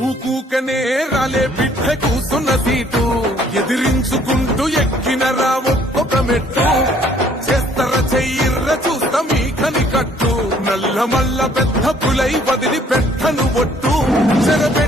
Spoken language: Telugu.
ఊకూకనే రాలే బిడ్డ కూసున్న సీటు ఎదిరించుకుంటూ ఎక్కినరా ఒక్కొక్క మెట్టు చేస్తర చెయ్యిర్ర చూస్తా మీ కని కట్టు నల్ల మల్ల పెద్ద పులై వదిలి పెట్టను ఒట్టు చెరపే